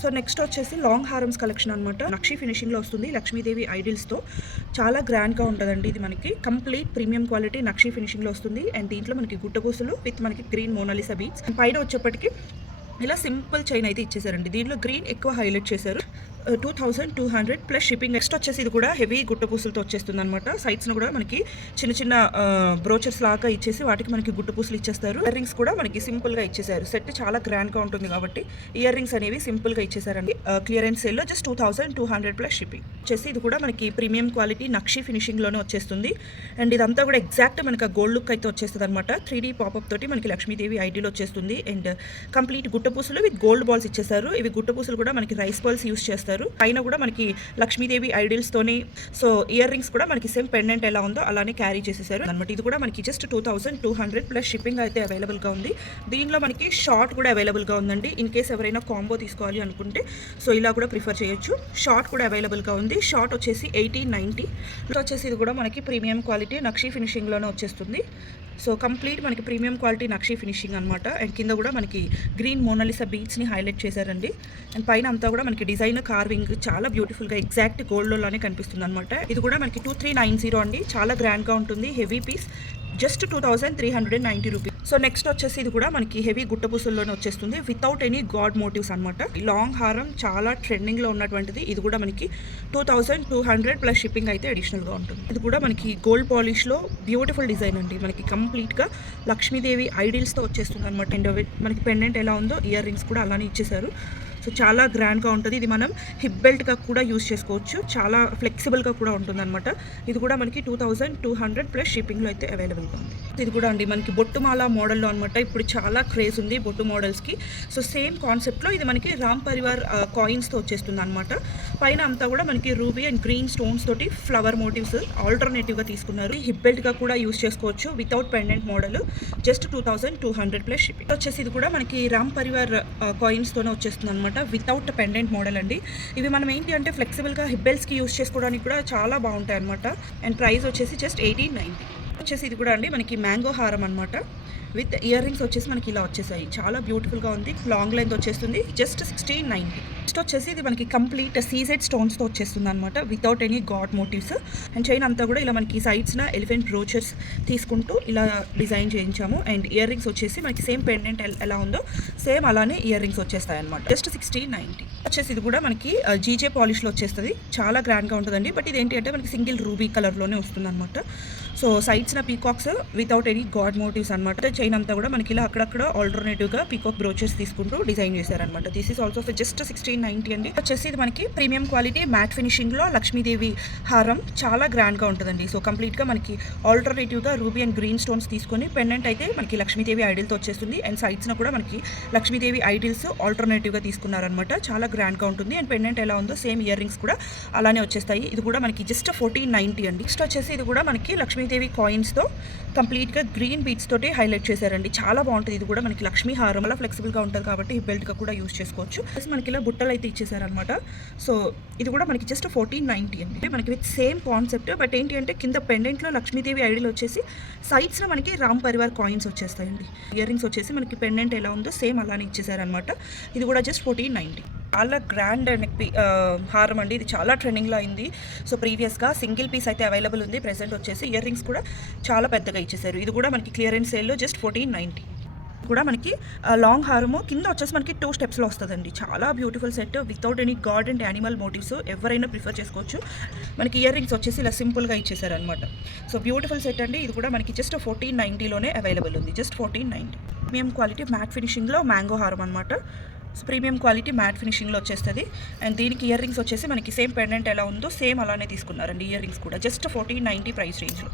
So next వచ్చేసి long హారమ్స్ collection అనమాట. నక్షి ఫినిషింగ్లో వస్తుంది, లక్ష్మీదేవి ఐడిల్స్తో. చాలా గ్రాండ్గా ఉంటుందండి. ఇది మనకి కంప్లీట్ ప్రీమియం క్వాలిటీ నక్షి ఫినిషింగ్లో వస్తుంది. అండ్ దీంట్లో మనకి గుట్టపూసలు విత్ మనకి గ్రీన్ మోనాలిసా బీడ్స్. పైన వచ్చేప్పటికి ఇలా సింపుల్ చైన్ అయితే ఇచ్చేసారండి. దీంట్లో గ్రీన్ ఎక్కువ హైలైట్ చేశారు. 2200 ప్లస్ షిప్పింగ్. నెక్స్ట్ వచ్చేసి ఇది కూడా హెవీ గుట్టపూసలతో వచ్చేస్తుంది అనమాట. సైడ్స్ను కూడా మనకి చిన్న చిన్న బ్రోచర్స్ లాగా ఇచ్చేసి వాటికి మనకి గుట్టపూసలు ఇచ్చేస్తారు. ఇయర్ రింగ్స్ కూడా మనకి సింపుల్గా ఇచ్చేసారు. సెట్ చాలా గ్రాండ్గా ఉంటుంది కాబట్టి ఇయర్ రింగ్స్ అనేవి సింపుల్గా ఇచ్చేసారండి. క్లియరెన్స్ సేల్లో జస్ట్ 2200 ప్లస్ షిప్పింగ్. వచ్చేసి ఇది కూడా మనకి ప్రీమియం క్వాలిటీ నక్షి ఫినిషింగ్లోనే వచ్చేస్తుంది. అండ్ ఇదంతా కూడా ఎగ్జాక్ట్ మనకి గోల్డ్ లుక్ అయితే వచ్చేస్తుంది అనమాట. 3D పాపప్ తోటి మనకి లక్ష్మీదేవి ఐడీలో వచ్చేస్తుంది. అండ్ కంప్లీట్ గుట్టపూసలు విత్ గోల్డ్ బాల్స్ ఇచ్చేసారు. ఇవి గుట్టపూసలు కూడా మనకి రైస్ బాల్స్ యూస్ చేస్తారు. పైన కూడా మనకి లక్ష్మీదేవి ఐడిల్స్ తోని సో ఇయర్ రింగ్స్ కూడా మనకి సేమ్ పెండెంట్ ఎలా ఉందో అలానే క్యారీ చేసేసారు అనమాట. ఇది కూడా మనకి జస్ట్ 2200 ప్లస్ షిప్పింగ్ అయితే అవైలబుల్ గా ఉంది. దీనిలో మనకి షార్ట్ కూడా అవైలబుల్ గా ఉందండి. ఇన్ కేస్ ఎవరైనా కాంబో తీసుకోవాలి అనుకుంటే సో ఇలా కూడా ప్రిఫర్ చేయొచ్చు. షార్ట్ కూడా అవైలబుల్ గా ఉంది. షార్ట్ వచ్చేసి 1890. వచ్చేసి ఇది కూడా మనకి ప్రీమియం క్వాలిటీ నక్షి ఫినిషింగ్ లోనే వచ్చేస్తుంది. సో కంప్లీట్ మనకి ప్రీమియం క్వాలిటీ నక్షి ఫినిషింగ్ అనమాట. అండ్ కింద కూడా మనకి గ్రీన్ మోనాలిసా బీడ్స్ని హైలైట్ చేశారండి. అండ్ పైన అంతా కూడా మనకి డిజైన్ కార్వింగ్ చాలా బ్యూటిఫుల్గా ఎగ్జాక్ట్ గోల్డ్లోనే కనిపిస్తుంది అనమాట. ఇది కూడా మనకి 2390 అండి. చాలా గ్రాండ్గా ఉంటుంది. Heavy piece just 2390 rupees. So next వచ్చేసి ఇది కూడా మనకి హెవీ గుట్టపూసల్లోనే వచ్చేస్తుంది వితౌట్ ఎనీ గాడ్ మోటివ్స్ అనమాట. లాంగ్ హారం చాలా ట్రెండింగ్లో ఉన్నటువంటిది. ఇది కూడా మనకి 2200 ప్లస్ షిప్పింగ్ అయితే అడిషనల్గా ఉంటుంది. ఇది కూడా మనకి గోల్డ్ పాలిష్లో బ్యూటిఫుల్ డిజైన్ అండి. మనకి కంప్లీట్గా లక్ష్మీదేవి ఐడిల్స్తో వచ్చేస్తుంది అనమాట. అండ్ మనకి పెండెంట్ ఎలా ఉందో ఇయర్ రింగ్స్ కూడా అలానే ఇచ్చేసారు. సో చాలా గ్రాండ్గా ఉంటుంది. ఇది మనం హిప్ బెల్ట్గా కూడా యూస్ చేసుకోవచ్చు. చాలా ఫ్లెక్సిబుల్గా కూడా ఉంటుంది అనమాట. ఇది కూడా మనకి 2200 ప్లస్ షిప్పింగ్లో అయితే అవైలబుల్గా ఉంది. ఇది కూడా అండి మనకి బొట్టుమాల మోడల్లో అనమాట. ఇప్పుడు చాలా క్రేజ్ ఉంది బొట్టు మోడల్స్కి. సో సేమ్ కాన్సెప్ట్లో ఇది మనకి రామ్ పరివార్ కాయిన్స్తో వచ్చేస్తుంది అనమాట. పైన అంతా కూడా మనకి రూబీ అండ్ గ్రీన్ స్టోన్స్ తోటి ఫ్లవర్ మోటివ్స్ ఆల్టర్నేటివ్గా తీసుకున్నారు. హిప్ బెల్ట్గా కూడా యూస్ చేసుకోవచ్చు without pendant model. Just 2200 plus shipping. వచ్చేసి ఇది కూడా మనకి రామ్ పరివార్ కాయిన్స్తోనే వచ్చేస్తుంది అనమాట. వితౌట్ పెండెంట్ మోడల్ అండి. ఇవి మనం ఏంటి అంటే ఫ్లెక్సిబుల్గా హిబ్బెల్స్కి యూస్ చేసుకోవడానికి కూడా చాలా బాగుంటాయి అనమాట. అండ్ ప్రైస్ వచ్చేసి జస్ట్ 1890. వచ్చేసి ఇది కూడా అండి మనకి మ్యాంగో హారం అనమాట. విత్ ఇయర్ రింగ్స్ వచ్చేసి మనకి ఇలా వచ్చేసాయి. చాలా బ్యూటిఫుల్గా ఉంది. లాంగ్ లెంత్ వచ్చేస్తుంది. జస్ట్ 1690. నెక్స్ట్ వచ్చేసి ఇది మనకి కంప్లీట్ సీజెడ్ స్టోన్స్తో వచ్చేస్తుంది అనమాట. Without any god motives. And chain అంతా కూడా ఇలా మనకి సైడ్స్న ఎలిఫెంట్ బ్రోచర్స్ తీసుకుంటూ ఇలా డిజైన్ చేయించాము. అండ్ ఇయర్ రింగ్స్ వచ్చేసి మనకి సేమ్ పెండెంట్ ఎలా ఉందో సేమ్ అలానే ఇయర్ రింగ్స్ వచ్చేస్తాయి అనమాట. జస్ట్ 1690. వచ్చేసి ఇది కూడా మనకి జీజే పాలిష్లో వచ్చేస్తుంది. చాలా గ్రాండ్గా ఉంటుందండి. బట్ ఇది ఏంటి అంటే మనకి సింగిల్ రూబీ కలర్లోనే వస్తుంది అనమాట. సో సైడ్స్న peacocks without any god motives అనమాట. చైన్ అంతా కూడా మనకి ఇలా అక్కడక్కడ ఆల్టర్నేటివ్గా పీకాక్ బ్రోచెస్ తీసుకుంటూ డిజైన్ చేశారనమాట. This is also for just 1690 అండి. వచ్చేసి ఇది మనకి ప్రీమియం క్వాలిటీ మ్యాట్ ఫినిషింగ్లో లక్ష్మీదేవి హారం. చాలా గ్రాండ్గా ఉంటుందండి. సో కంప్లీట్గా మనకి ఆల్టర్నేటివ్గా రూబీ అండ్ గ్రీన్ స్టోన్స్ తీసుకొని పెండెంట్ అయితే మనకి లక్ష్మీదేవి ఐడిల్తో వచ్చేస్తుంది. అండ్ సైడ్స్న కూడా మనకి లక్ష్మీదేవి ఐడిల్స్ ఆల్టర్నేటివ్గా తీసుకున్నారనమాట. చాలా గ్రాండ్గా ఉంటుంది. అండ్ పెండెంట్ ఎలా ఉందో సేమ్ ఇయర్ రింగ్స్ కూడా అలానే వచ్చేస్తాయి. ఇది కూడా మనకి జస్ట్ 1490 అండి. నెక్స్ట్ వచ్చేసి ఇది కూడా మనకి లక్ష్మీదేవి కాయిన్స్తో కంప్లీట్గా గ్రీన్ బీడ్స్ తోటి హైలైట్ చేశారండి. చాలా బాగుంటుంది. ఇది కూడా మనకి లక్ష్మీ హారం అలా ఫ్లెక్సిబుల్గా ఉంటుంది కాబట్టి హిప్ బెల్ట్గా కూడా యూస్ చేసుకోవచ్చు. మనకి ఇలా బుట్టలు అయితే ఇచ్చేసారనమాట. సో ఇది కూడా మనకి జస్ట్ 1490 అండి. మనకి విత్ సేమ్ కాన్సెప్ట్. బట్ ఏంటి అంటే కింద పెండెంట్లో లక్ష్మీదేవి ఐడిల్ వచ్చేసి సైడ్స్లో మనకి రామ్ పరివార్ కాయిన్స్ వచ్చేస్తాయండి. ఇయర్ రింగ్స్ వచ్చేసి మనకి పెండెంట్ ఎలా ఉందో సేమ్ అలానే ఇచ్చేసారనమాట. ఇది కూడా జస్ట్ 1490. చాలా గ్రాండ్ నెక్ హారం అండి. ఇది చాలా ట్రెండింగ్లో అయింది. సో ప్రీవియస్గా సింగిల్ పీస్ అయితే అవైలబుల్ ఉంది. ప్రెసెంట్ వచ్చేసి ఇయర్ రింగ్స్ కూడా చాలా పెద్దగా ఇచ్చేసారు. ఇది కూడా మనకి క్లియరెన్స్ సేల్లో జస్ట్ 1490. కూడా మనకి లాంగ్ హారము కింద వచ్చేసి మనకి 2 స్టెప్స్లో వస్తుందండి. చాలా beautiful set without any god and animal motives. ఎవరైనా ప్రిఫర్ చేసుకోవచ్చు. మనకి ఇయర్ రింగ్స్ వచ్చేసి ఇలా సింపుల్గా ఇచ్చేసారనమాట. సో బ్యూటిఫుల్ సెట్ అండి. ఇది కూడా మనకి జస్ట్ 1490లోనే అవైలబుల్ ఉంది. జస్ట్ 1490. ప్రీమియం క్వాలిటీ మ్యాట్ ఫినిషింగ్లో మ్యాంగో హారం అనమాట. సో ప్రీమియం క్వాలిటీ మ్యాట్ ఫినిషింగ్లో వచ్చేస్తుంది. అండ్ దీనికి ఇయర్ రింగ్స్ వచ్చేసి మనకి సేమ్ పెండెంట్ ఎలా ఉందో సేమ్ అలానే తీసుకున్నారండి. ఇయర్ రింగ్స్ కూడా జస్ట్ 1490 ప్రైస్ రేంజ్లో.